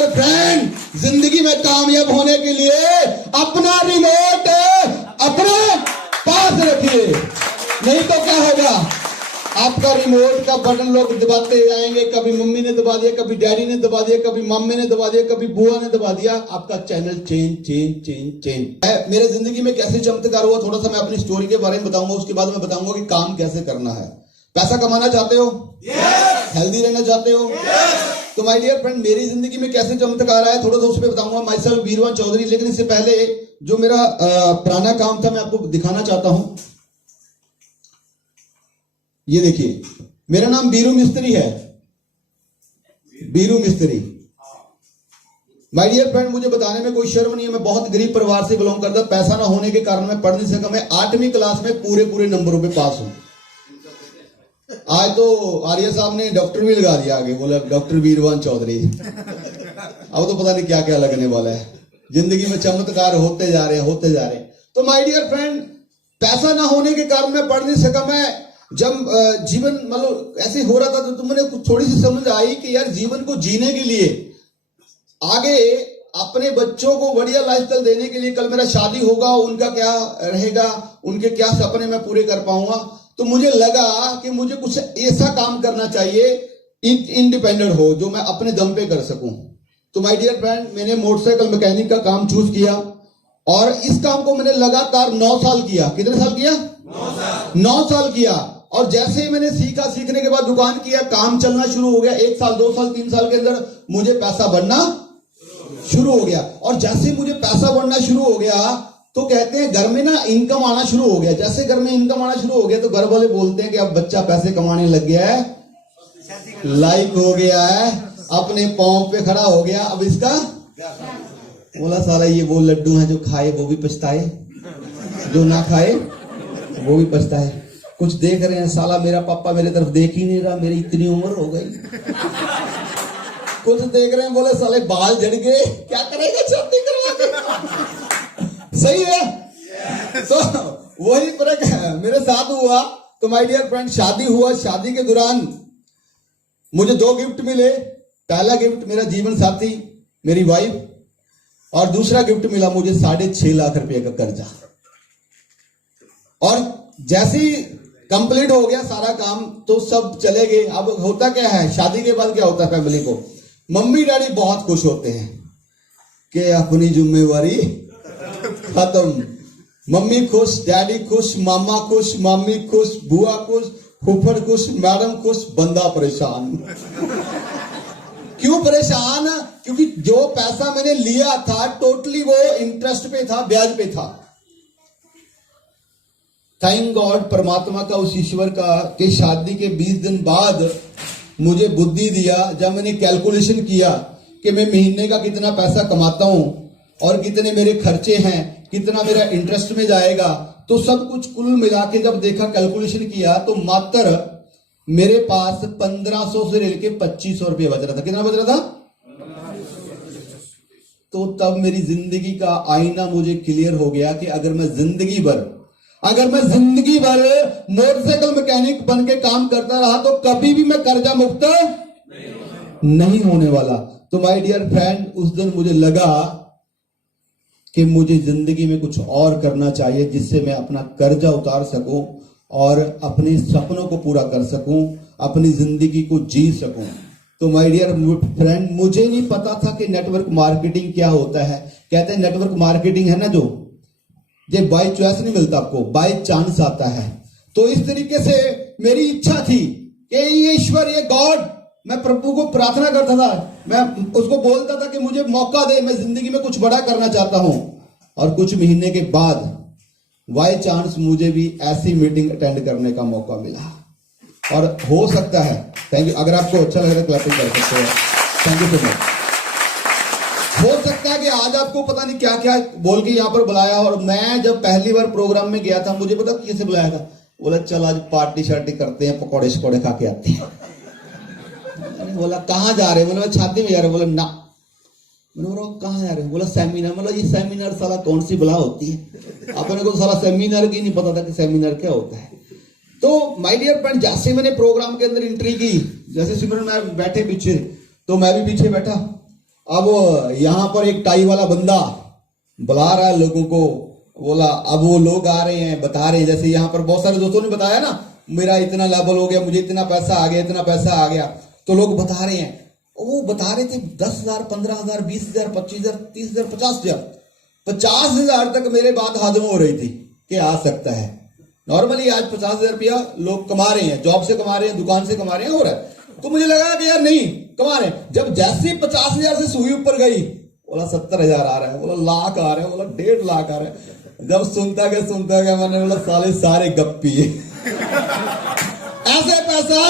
Dear friend, जिंदगी में कामयाब होने के लिए अपना रिमोट अपने पास रखिए, नहीं तो क्या होगा, आपका रिमोट का बटन लोग दबाते जाएंगे, कभी मम्मी ने दबा दिया, कभी डैडी ने दबा दिया, कभी मम्मी ने दबा दिया, कभी बुआ ने दबा दिया, आपका चैनल चेंज। मेरे जिंदगी में कैसे चमत्कार हुआ, थोड़ा सा मैं अपनी स्टोरी के बारे में बताऊंगा, उसके बाद मैं बताऊंगा कि काम कैसे करना है। पैसा कमाना चाहते हो? हेल्दी रहना चाहते हो? तो माय डियर फ्रेंड, मेरी जिंदगी में कैसे चमत्कार आया थोड़ा सा उस पर बताऊंगा। Myself Veervan Chaudhary. लेकिन इससे पहले जो मेरा पुराना काम था मैं आपको दिखाना चाहता हूं। ये देखिए, मेरा नाम बीरू मिस्त्री है, बीरू मिस्त्री। माय डियर फ्रेंड, मुझे बताने में कोई शर्म नहीं है, मैं बहुत गरीब परिवार से बिलोंग करता। पैसा ना होने के कारण मैं पढ़ नहीं सका। मैं 8वीं क्लास में पूरे नंबरों पे पास हूं। आज तो आर्य साहब ने डॉक्टर भी लगा दिया आगे, बोला डॉक्टर वीरवान चौधरी। अब तो पता नहीं क्या क्या लगने वाला है। जिंदगी में चमत्कार होते जा रहे हैं। तो माय डियर फ्रेंड, पैसा ना होने के कारण मैं पढ़ नहीं सका। मैं जब जीवन मतलब ऐसे हो रहा था तो मुझे थोड़ी सी समझ आई कि यार जीवन को जीने के लिए, आगे अपने बच्चों को बढ़िया लाइफस्टाइल देने के लिए, कल मेरा शादी होगा, उनका क्या रहेगा, उनके क्या सपने मैं पूरे कर पाऊंगा। तो मुझे लगा कि मुझे कुछ ऐसा काम करना चाहिए इंडिपेंडेंट हो, जो मैं अपने दम पे कर सकूं। तो माय डियर फ्रेंड, मैंने मोटरसाइकिल मैकेनिक का काम चूज किया और इस काम को मैंने लगातार 9 साल किया। कितने साल किया? 9 साल किया। और जैसे ही मैंने सीखा, सीखने के बाद दुकान किया, काम चलना शुरू हो गया। 1 साल 2 साल 3 साल के अंदर मुझे पैसा बढ़ना शुरू हो गया। और जैसे मुझे पैसा बढ़ना शुरू हो गया तो कहते हैं घर में ना इनकम आना शुरू हो गया। जैसे घर में इनकम आना शुरू हो गया तो घर वाले बोलते हैं कि अब बच्चा पैसे कमाने लग गया है, लाइक हो गया है, अपने पांव पे खड़ा हो गया, अब इसका बोला साला ये वो लड्डू है जो खाए वो भी पछताए, जो ना खाए वो भी पछताए। कुछ देख रहे हैं, साला मेरा पापा मेरे तरफ देख ही नहीं रहा, मेरी इतनी उम्र हो गई। कुछ देख रहे हैं, बोले साले बाल झड़ गए, क्या करेगा शादी करवा के। सही है। तो वही फर्क मेरे साथ हुआ। तो माय डियर फ्रेंड, शादी हुआ। शादी के दौरान मुझे 2 गिफ्ट मिले। पहला गिफ्ट मेरा जीवन साथी, मेरी वाइफ, और दूसरा गिफ्ट मिला मुझे 6.5 लाख रुपए का कर्जा। और जैसे ही कंप्लीट हो गया सारा काम तो सब चले गए। अब होता क्या है, शादी के बाद क्या होता है, फैमिली को मम्मी डैडी बहुत खुश होते हैं कि अपनी जिम्मेवारी खत्म। मम्मी खुश, डैडी खुश, मामा खुश, मामी खुश, बुआ खुश, फूफड़ खुश, मैडम खुश, बंदा परेशान। क्यों परेशान? क्योंकि जो पैसा मैंने लिया था टोटली वो इंटरेस्ट पे था, ब्याज पे था। थैंक गॉड, परमात्मा का, उस ईश्वर का, कि शादी के 20 दिन बाद मुझे बुद्धि दिया। जब मैंने कैलकुलेशन किया कि मैं महीने का कितना पैसा कमाता हूं और कितने मेरे खर्चे हैं, कितना मेरा इंटरेस्ट में जाएगा, तो सब कुछ कुल मिला के जब देखा, कैलकुलेशन किया, तो मात्र मेरे पास 1500 से लेके 2500 रुपये बच रहा था। कितना बच रहा था? तो तब मेरी जिंदगी का आईना मुझे क्लियर हो गया कि अगर मैं जिंदगी भर मोटरसाइकिल मैकेनिक बन के काम करता रहा तो कभी भी मैं कर्जा मुक्त नहीं होने वाला। तो माय डियर फ्रेंड, उस दिन मुझे लगा कि मुझे जिंदगी में कुछ और करना चाहिए जिससे मैं अपना कर्जा उतार सकूं और अपने सपनों को पूरा कर सकूं, अपनी जिंदगी को जी सकूं। तो माय डियर फ्रेंड, मुझे नहीं पता था कि नेटवर्क मार्केटिंग क्या होता है। कहते हैं नेटवर्क मार्केटिंग है ना, जो ये बाय चॉइस नहीं मिलता आपको, बाय चांस आता है। तो इस तरीके से मेरी इच्छा थी कि ये ईश्वर, ये गॉड, मैं प्रभु को प्रार्थना करता था, मैं उसको बोलता था कि मुझे मौका दे, मैं जिंदगी में कुछ बड़ा करना चाहता हूं। और कुछ महीने के बाद बाय चांस मुझे भी ऐसी मीटिंग अटेंड करने का मौका मिला। और हो सकता है, थैंक यू, अगर आपको अच्छा लग रहा है क्लैपिंग कर सकते हो, थैंक यू सो मच। हो सकता है कि आज आपको पता नहीं क्या क्या बोल के यहाँ पर बुलाया। और मैं जब पहली बार प्रोग्राम में गया था, मुझे पता कैसे बुलाया था, बोला चल आज पार्टी शार्टी करते हैं, पकौड़े शकौड़े खा के आते हैं। बोला कहाँ जा रहे? बोला छाती में जा रहे। बोला ना। मैंने बोला कहाँ जा रहे? बोला सेमिनार। मतलब ये सेमिनार साला कौन सी बुला होती है, अपने को साला सेमिनार की नहीं पता था कि सेमिनार क्या होता है। तो माय डियर फ्रेंड, जैसे मैंने प्रोग्राम के अंदर एंट्री की, जैसे सिमरन मैम बैठे पीछे, तो मैं भी पीछे बैठा अब यहाँ पर एक टाई वाला बंदा बुला रहा है लोगों को, बोला अब वो लोग आ रहे हैं, बता रहे हैं, जैसे यहाँ पर बहुत सारे दोस्तों ने बताया ना, मेरा इतना लेवल हो गया, मुझे इतना पैसा आ गया, इतना पैसा आ गया, तो लोग बता रहे हैं। वो बता रहे थे 10,000, 15,000, 20,000, 25,000, 30,000, 50,000, 50,000 तक मेरे बात हाथ में हो रही थी कि आ सकता है। नॉर्मली आज 50,000 रुपया लोग कमा रहे हैं, जॉब से कमा रहे हैं, दुकान से कमा रहे हैं, हो रहा है। तो मुझे लगा कि यार नहीं कमा रहे हैं। जब जैसे 50,000 से सुई ऊपर गई, बोला 70,000 आ रहा है, बोला लाख आ रहा है, बोला 1.5 लाख आ रहा है। जब सुनता गया मैंने बोला सारे गप्पी ऐसे पैसा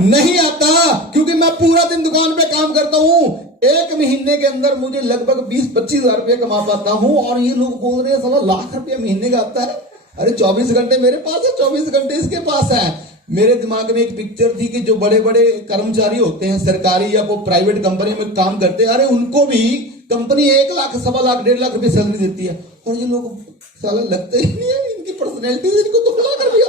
नहीं आता, क्योंकि मैं पूरा दिन दुकान पे काम करता हूं। एक महीने के अंदर मुझे लगभग 20-25 हजार रुपया कमा पाता हूं, और ये लोग बोल रहे हैं साला लाख रुपया महीने का आता है। अरे 24 घंटे मेरे पास है, 24 घंटे इसके पास है। मेरे दिमाग में एक पिक्चर थी कि जो बड़े बड़े कर्मचारी होते हैं सरकारी या वो प्राइवेट कंपनी में काम करते हैं, अरे उनको भी कंपनी 1 लाख, 1.25 लाख, 1.5 लाख रुपये सैलरी देती है, और ये लोग साला लगते ही नहीं है, इनकी पर्सनैलिटी से इनको 2 लाख रुपया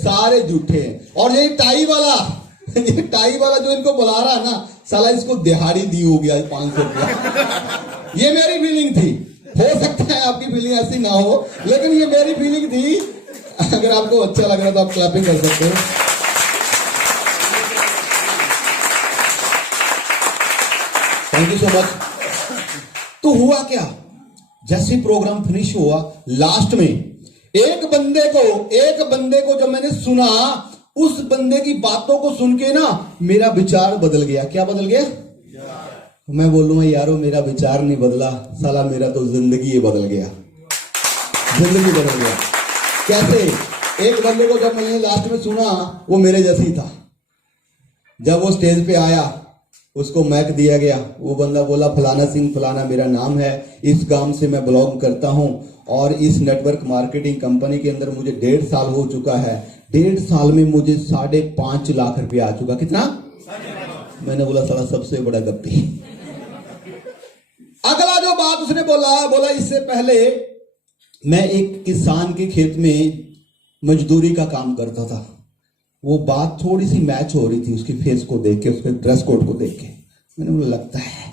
सारे झूठे हैं। और ये टाई वाला जो इनको बुला रहा है ना, साला इसको दिहाड़ी दी होगी आज 500 रुपया। ये मेरी फीलिंग थी, हो सकता है आपकी फीलिंग ऐसी ना हो, लेकिन ये मेरी फीलिंग थी। अगर आपको अच्छा लग रहा है तो आप क्लैपिंग कर सकते हो। Thank you so much. तो हुआ क्या, जैसे प्रोग्राम फिनिश हुआ, लास्ट में एक बंदे को जब मैंने सुना, उस बंदे की बातों को सुन के ना मेरा विचार बदल गया। क्या बदल गया? मैं बोलूंगा यारो मेरा विचार नहीं बदला, साला मेरा तो जिंदगी बदल गया, जिंदगी बदल गया। कैसे? एक बंदे को जब मैंने लास्ट में सुना, वो मेरे जैसे ही था। जब वो स्टेज पे आया, उसको मैक दिया गया, वो बंदा बोला फलाना सिंह फलाना मेरा नाम है, इस काम से मैं ब्लॉग करता हूं, और इस नेटवर्क मार्केटिंग कंपनी के अंदर मुझे 1.5 साल हो चुका है, 1.5 साल में मुझे 5.5 लाख रुपया आ चुका। कितना? मैंने बोला साला सबसे बड़ा गप्पी। अगला जो बात उसने बोला इससे पहले मैं एक किसान के खेत में मजदूरी का काम करता था। वो बात थोड़ी सी मैच हो रही थी उसकी फेस को देख के, उसके ड्रेस कोड को देख के। मैंने बोला लगता है।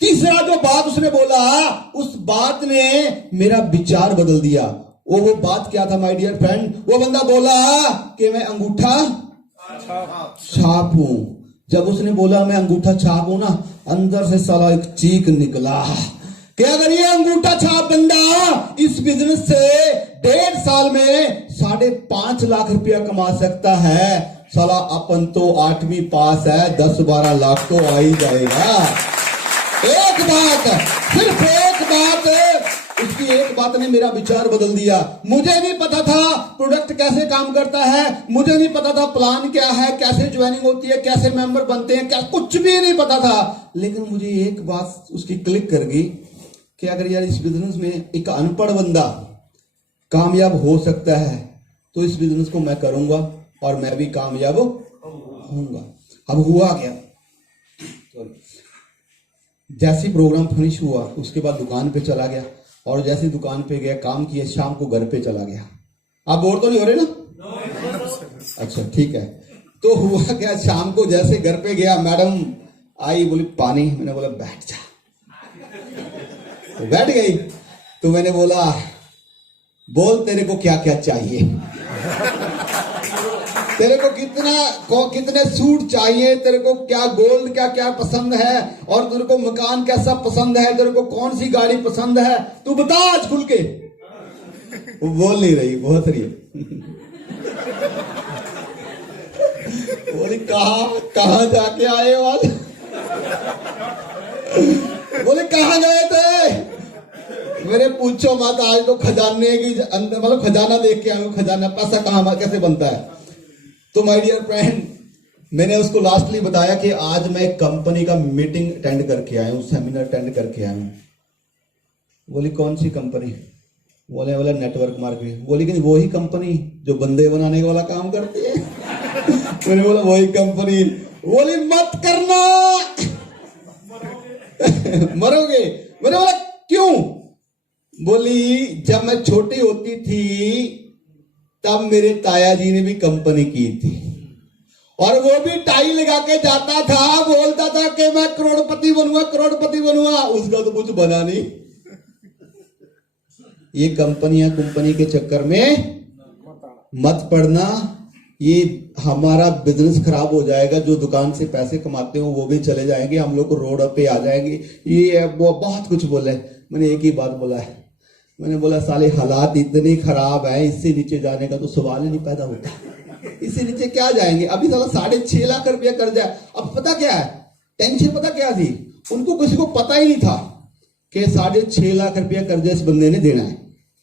तीसरा जो बात उसने बोला, उस बात ने मेरा विचार बदल दिया। वो बात क्या था माय डियर फ्रेंड? वो बंदा बोला कि मैं अंगूठा छाप हूं। जब उसने बोला मैं अंगूठा छाप हूं ना, अंदर से साला एक चीख निकला कि अगर ये अंगूठा छाप बंदा इस बिजनेस से 1.5 साल में 5.5 लाख रुपया कमा सकता है, साला अपन तो 8वीं पास है, 10-12 लाख तो आ ही जाएगा। एक बात, सिर्फ एक बात, उसकी एक बात ने मेरा विचार बदल दिया। मुझे नहीं पता था प्रोडक्ट कैसे काम करता है, मुझे नहीं पता था प्लान क्या है, कैसे ज्वाइनिंग होती है, कैसे मेंबर बनते हैं, क्या कुछ भी नहीं पता था। लेकिन मुझे एक बात उसकी क्लिक कर गई कि अगर यार इस बिजनेस में एक अनपढ़ बंदा कामयाब हो सकता है, तो इस बिजनेस को मैं करूंगा और मैं भी कामयाब होऊंगा। अब हुआ क्या, जैसे प्रोग्राम फिनिश हुआ उसके बाद दुकान पे चला गया, और जैसे दुकान पे गया काम किया, शाम को घर पे चला गया। आप बोर तो नहीं हो रहे ना? अच्छा ठीक है। तो हुआ क्या, शाम को जैसे घर पे गया, मैडम आई, बोली पानी। मैंने बोला बैठ जा। तो बैठ गई। तो मैंने बोला बोल तेरे को क्या क्या चाहिए, तेरे को कितने सूट चाहिए, तेरे को क्या गोल्ड क्या क्या पसंद है, और तेरे को मकान कैसा पसंद है, तेरे को कौन सी गाड़ी पसंद है, तू बता आज खुल के। वो बोल नहीं रही, बहुत रही। बोली कहां जाके आए हो आज? बोले कहां गए थे? मेरे पूछो मत, आज तो खजाने की अंदर, मतलब खजाना देख के आए। खजाना, पैसा कहां कैसे बनता है? तो माय डियर फ्रेंड, मैंने उसको लास्टली बताया कि आज मैं कंपनी का मीटिंग अटेंड करके आया हूं, सेमिनार अटेंड करके आया हूं। बोली कौन सी कंपनी? बोले वाला नेटवर्क मार्केटिंग। बोली कि वही कंपनी जो बंदे बनाने वाला काम करती है। मैंने बोला वही कंपनी। बोली मत करना, मरोगे। मैंने बोला क्यों? बोली जब मैं छोटी होती थी तब मेरे ताया जी ने भी कंपनी की थी, और वो भी टाई लगा के जाता था, बोलता था कि मैं करोड़पति बनूंगा, करोड़पति बनूंगा। उसका तो कुछ बना नहीं। ये कंपनी के चक्कर में मत पड़ना, ये हमारा बिजनेस खराब हो जाएगा। जो दुकान से पैसे कमाते हो वो भी चले जाएंगे, हम लोग को रोड पे आ जाएंगे। ये वो बहुत कुछ बोला है। मैंने एक ही बात बोला है, मैंने बोला साले हालात इतने खराब है, इससे नीचे जाने का तो सवाल ही नहीं पैदा होता। इससे नीचे क्या जाएंगे? अभी साला 6.5 लाख रुपया कर्जा है। अब पता क्या है टेंशन, पता क्या थी उनको? किसी को पता ही नहीं था कि 6.5 लाख रुपया कर्जा इस बंदे ने देना है,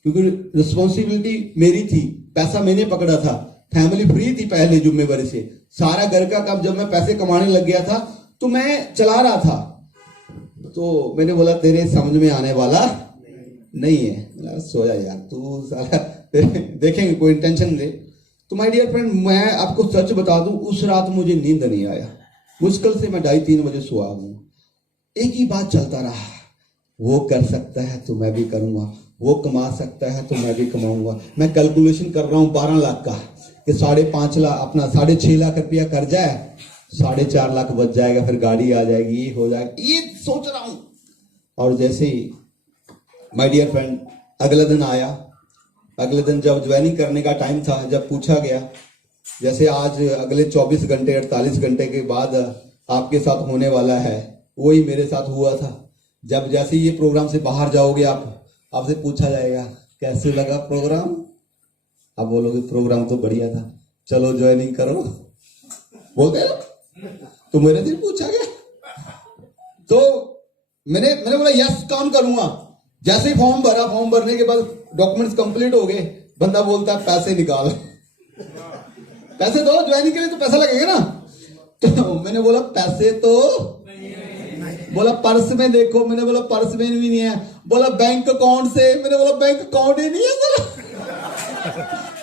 क्योंकि रिस्पॉन्सिबिलिटी मेरी थी, पैसा मैंने पकड़ा था, फैमिली फ्री थी पहले जिम्मेवारी से। सारा घर का काम जब मैं पैसे कमाने लग गया था तो मैं चला रहा था। तो मैंने बोला तेरे समझ में आने वाला नहीं है। सोया यार तू साला, देखेंगे कोई टेंशन ले। तो माय डियर फ्रेंड, मैं आपको सच बता दूं, उस रात मुझे नींद नहीं आया। मुश्किल से मैं 2:30-3 बजे सोया हूं। एक ही बात चलता रहा, वो कर सकता है तो मैं भी करूंगा, वो कमा सकता है तो मैं भी कमाऊंगा। मैं कैलकुलेशन कर रहा हूं 12 लाख का कि 5.5 लाख, अपना 6.5 लाख रुपया कर्जा है, 4.5 लाख बच जाएगा, फिर गाड़ी आ जाएगी, ये हो जाएगा, ये सोच रहा हूं। और जैसे ही माय डियर फ्रेंड अगला दिन आया, अगले दिन जब ज्वाइनिंग करने का टाइम था, जब पूछा गया जैसे आज अगले 24 घंटे 48 घंटे के बाद आपके साथ होने वाला है, वही मेरे साथ हुआ था। जब जैसे ये प्रोग्राम से बाहर जाओगे आपसे पूछा जाएगा कैसे लगा प्रोग्राम, आप बोलोगे प्रोग्राम तो बढ़िया था, चलो ज्वाइनिंग करो, बोलते हो। तो मेरे दिन पूछा गया तो मैंने बोला यस काम करूंगा। जैसे ही फॉर्म भरा, फॉर्म भरने के बाद डॉक्यूमेंट्स कंप्लीट हो गए, बंदा बोलता है पैसे निकाल। पैसे दो, ज्वाइनिंग के लिए तो पैसा लगेगा ना। तो मैंने बोला पैसे तो बोला पर्स में देखो, मैंने बोला पर्स में भी नहीं है। बोला बैंक अकाउंट से, मैंने बोला बैंक अकाउंट ही नहीं है।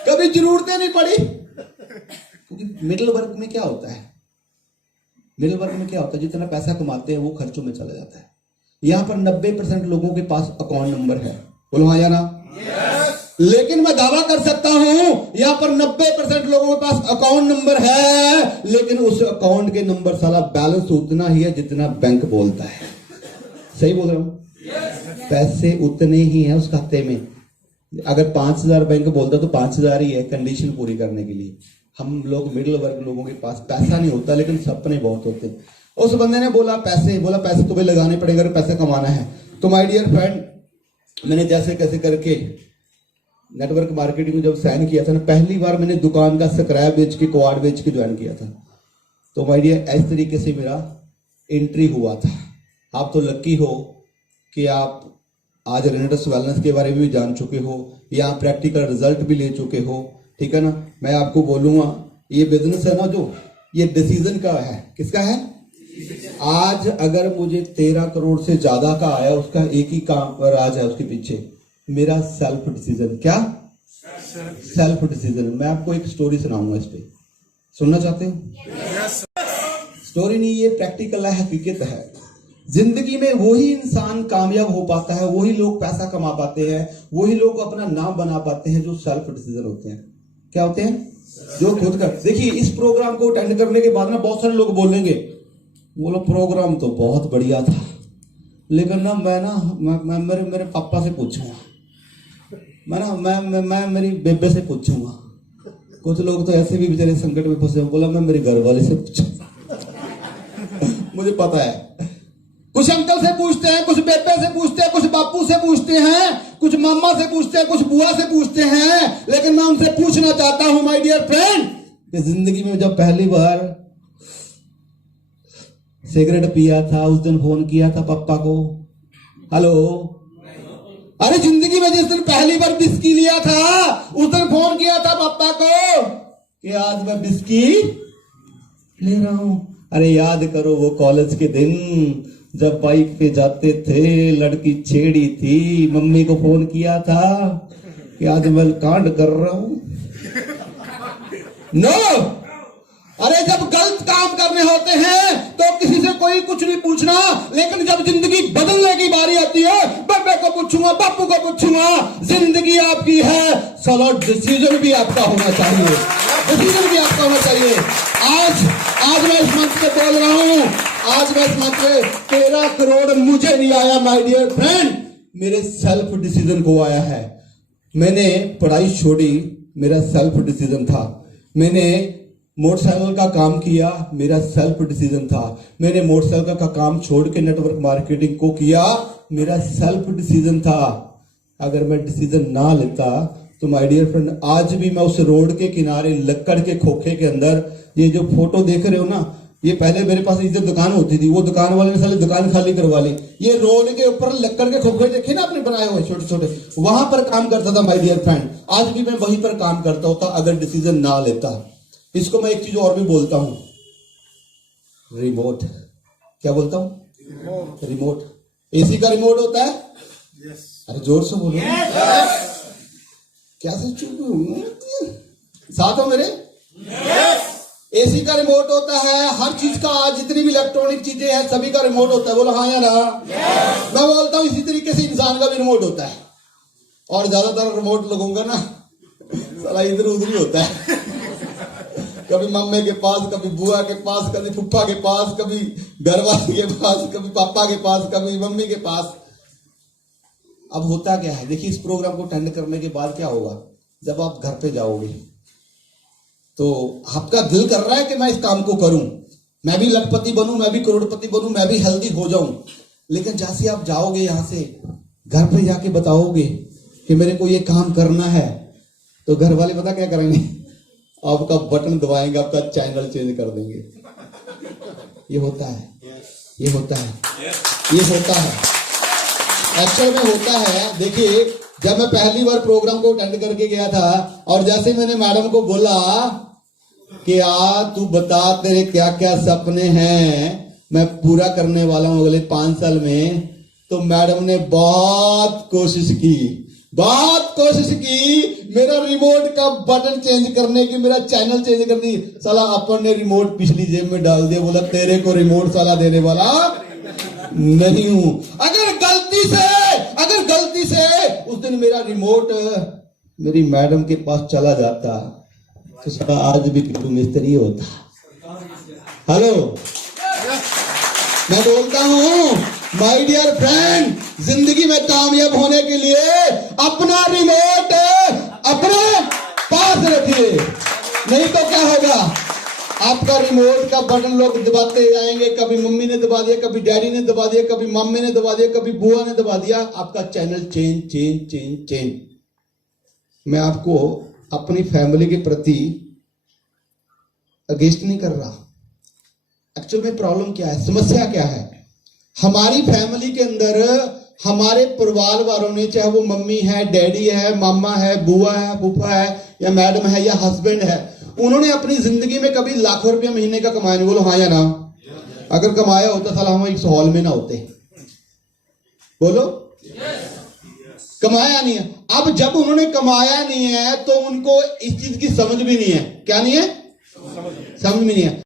कभी जरूरतें नहीं पड़ी। क्योंकि मिडिल वर्ग में क्या होता है, मिडिल वर्ग में क्या होता है, जितना पैसा कमाते हैं वो खर्चों में चला जाता है। यहां पर 90% लोगों के पास अकाउंट नंबर है, बोलो हाँ या ना? लेकिन मैं दावा कर सकता हूं यहां पर 90% लोगों के पास अकाउंट नंबर है, लेकिन उस अकाउंट के नंबर साला बैलेंस उतना ही है जितना बैंक बोलता है। सही बोल रहा हूं? पैसे उतने ही हैं उस खाते में। अगर 5,000 बैंक बोलता तो 5,000 ही है कंडीशन पूरी करने के लिए। हम लोग मिडिल वर्ग लोगों के पास पैसा नहीं होता, लेकिन सपने बहुत होते हैं। उस बंदे ने बोला पैसे तुम्हें लगाने पड़ेगा अगर पैसा कमाना है। तो माय डियर फ्रेंड, मैंने जैसे कैसे करके नेटवर्क मार्केटिंग में जब साइन किया था ना, पहली बार मैंने दुकान का स्क्रैप बेच के, क्वाड बेच के ज्वाइन किया था। तो माय डियर, इस तरीके से मेरा एंट्री हुआ था। आप तो लकी हो कि आप आज रेनेटस वेलनेस के बारे में भी जान चुके हो, या प्रैक्टिकल रिजल्ट भी ले चुके हो, ठीक है ना। मैं आपको बोलूंगा ये बिजनेस है ना जो, ये डिसीजन का है। किसका है? आज अगर मुझे 13 करोड़ से ज्यादा का आया, उसका एक ही काम राज है उसके पीछे, मेरा सेल्फ डिसीजन। क्या? Self decision. मैं आपको एक स्टोरी सुनाऊंगा, इस पे सुनना चाहते हो? स्टोरी नहीं, ये प्रैक्टिकल है, हकीकत है। जिंदगी में वही इंसान कामयाब हो पाता है, वही लोग पैसा कमा पाते हैं, वही लोग अपना नाम बना पाते हैं जो सेल्फ डिसीजन होते हैं। क्या होते हैं? जो खुद कर। देखिए, इस प्रोग्राम को अटेंड करने के बाद ना बहुत सारे लोग बोलेंगे, बोलो प्रोग्राम तो बहुत बढ़िया था, लेकिन ना मैं मेरे पापा से पूछूंगा, मैं मेरी बेबे से पूछूंगा। कुछ लोग तो ऐसे भी बेचारे संकट में फंसे, बोला मैं मेरे घर वाले से पूछूंगा। मुझे पता है, कुछ अंकल से पूछते हैं, कुछ बेबे से पूछते हैं, कुछ बापू से पूछते हैं, कुछ मामा से पूछते हैं, कुछ बुआ से पूछते हैं, लेकिन मैं उनसे पूछना चाहता हूं माय डियर फ्रेंड, कि जिंदगी में जब पहली बार सिगरेट पिया था उस दिन फोन किया था पापा को? हेलो? अरे जिंदगी में जिस दिन पहली बार बिस्की लिया था उस दिन फोन किया था पापा को कि आज मैं बिस्की ले रहा हूं? अरे याद करो वो कॉलेज के दिन जब बाइक पे जाते थे, लड़की छेड़ी थी, मम्मी को फोन किया था कि आज मैं कांड कर रहा हूं। नो! अरे जब गलत काम करने होते हैं तो किसी से कोई कुछ नहीं पूछना, लेकिन जब जिंदगी बदलने की बारी आती है, बेबे को पूछूंगा, बापू को पूछूंगा। जिंदगी आपकी है, चलो डिसीजन भी आपका होना चाहिए, डिसीजन भी आपका होना चाहिए। आज मैं इस मंच पे बोल रहा हूं, आज मैं इस मंच पे 13 करोड़ मुझे नहीं आया माय डियर फ्रेंड, मेरे सेल्फ डिसीजन को आया है। मैंने पढ़ाई छोड़ी, मेरा सेल्फ डिसीजन था। मैंने मोटरसाइकिल का काम किया, मेरा सेल्फ डिसीजन था। मैंने मोटरसाइकिल का काम छोड़ के नेटवर्क मार्केटिंग को किया, मेरा सेल्फ डिसीजन था। अगर मैं डिसीजन ना लेता तो माय डियर फ्रेंड, आज भी मैं उस रोड के किनारे लक्कड़ के खोखे के अंदर, ये जो फोटो देख रहे हो ना, ये पहले मेरे पास इधर दुकान होती थी, वो दुकान वाले ने साले दुकान खाली करवा ली। ये रोड के ऊपर लक्कड़ के खोखे देखे ना आपने बनाए हुए छोटे छोटे, वहां पर काम करता था माय डियर फ्रेंड। आज भी मैं वहीं पर काम करता होता अगर डिसीजन ना लेता। इसको मैं एक चीज और भी बोलता हूं, रिमोट। क्या बोलता हूं? रिमोट। एसी का रिमोट होता है? अरे जोर से बोलो। क्या से चुप साथ हो मेरे? एसी का रिमोट होता है, हर चीज का, जितनी भी इलेक्ट्रॉनिक चीजें हैं सभी का रिमोट होता है। बोलो हाँ या ना? मैं बोलता हूं इसी तरीके से इंसान का भी रिमोट होता है। और ज्यादातर रिमोट लोगों का ना साला इधर उधर ही होता है। कभी मम्मी के पास, कभी बुआ के पास, कभी फुप्पा के पास, कभी घरवाली के पास, कभी पापा के पास, कभी मम्मी के पास। अब होता क्या है, देखिए इस प्रोग्राम को अटेंड करने के बाद क्या होगा, जब आप घर पे जाओगे तो आपका दिल कर रहा है कि मैं इस काम को करूं, मैं भी लखपति बनूं, मैं भी करोड़पति बनूं, मैं भी हेल्दी हो जाऊं। लेकिन जैसे आप जाओगे यहां से, घर पे जाके बताओगे कि मेरे को ये काम करना है, तो घर वाले पता क्या करेंगे? आपका बटन दबाएंगे, आपका चैनल चेंज कर देंगे। ये होता है, ये होता है, ये होता है, एक्चुअल में होता है। देखिए जब मैं पहली बार प्रोग्राम को अटेंड करके गया था और जैसे मैंने मैडम को बोला कि तू बता तेरे क्या क्या सपने हैं, मैं पूरा करने वाला हूं अगले 5 साल में, तो मैडम ने बहुत कोशिश की मेरा रिमोट का बटन चेंज करने की, मेरा चैनल चेंज कर दी। साला अपन ने रिमोट पिछली जेब में डाल दिया, बोला तेरे को रिमोट साला देने वाला नहीं हूं। अगर गलती से उस दिन मेरा रिमोट मेरी मैडम के पास चला जाता तो साला आज भी पिट्टू मिस्त्री होता। हेलो, मैं बोलता हूं माय डियर फ्रेंड, जिंदगी में कामयाब होने के लिए अपना रिमोट अपने पास रखिए, नहीं तो क्या होगा, आपका रिमोट का बटन लोग दबाते जाएंगे। कभी मम्मी ने दबा दिया, कभी डैडी ने दबा दिया, कभी मम्मी ने दबा दिया, कभी बुआ ने दबा दिया, आपका चैनल चेंज। मैं आपको अपनी फैमिली के प्रति अगेंस्ट नहीं कर रहा। एक्चुअल में प्रॉब्लम क्या है, समस्या क्या है, हमारी फैमिली के अंदर हमारे परिवार वालों ने, चाहे वो मम्मी है, डैडी है, मामा है, बुआ है, फूफा है, या मैडम है, या हस्बैंड है, उन्होंने अपनी जिंदगी में कभी लाखों रुपया महीने का कमाया नहीं। बोलो हाँ या ना? अगर कमाया होता साला हम इस हॉल में ना होते। बोलो कमाया नहीं है। अब जब उन्होंने कमाया नहीं है तो उनको इस चीज की समझ भी नहीं है। क्या नहीं है? समझ में नहीं है।